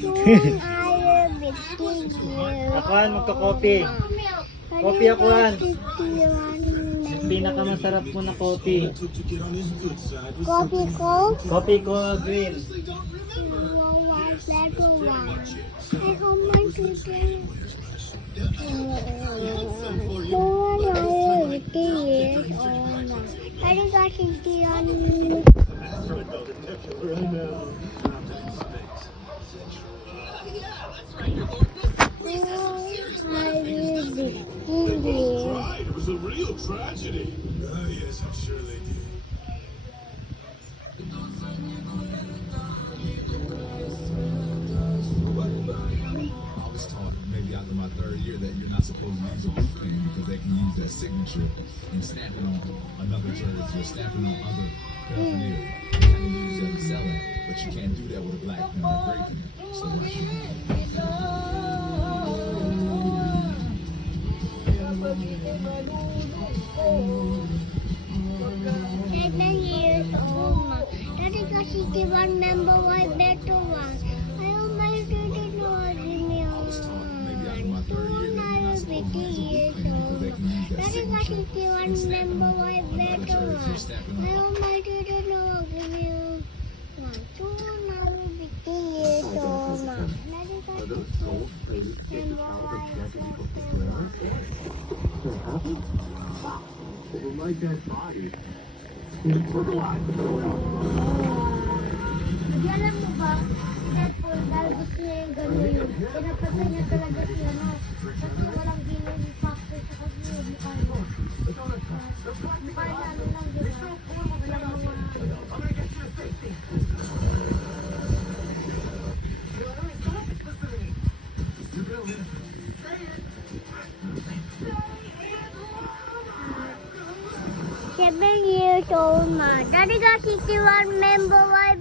Soon I will be you. Akuan, magka-coffee. Coffee akuan. Yung pinakamasarap mo na coffee. Coffee cold. Coffee ko green. I want my chicken. Soon I will be years old. Daddy got chicken on me. It was a real tragedy. Yes, I'm sure they did. I was taught maybe after my third year that you're not supposed to use a boot pen because they can use that signature and stamp it on another jersey or stamp it on other paraphernalia. You can use that to sell it, but you can't do that with a black pen or a gray pen. So what you do? Seven years old, ma. Daddy got chicken one member white better one. I want my chicken to give me I was taught maybe after my third year that you're not supposed to use a boot pen because they can use that Daddy got signature chicken one and stamp it member on white another better jersey or one. stamp it I on want my chicken to give me one. Soon I will be 10 years old, ma. Daddy got chicken Alam mo ba, Apple, dahil gusto niya yung gano'n yun. Pinapatay niya talaga siya, no? Kasi walang healing factor sa kasi yung mukha mo. Mukha niya ano lang, di ba? Walang mga... Seven years old, ma. Daddy got 61 member white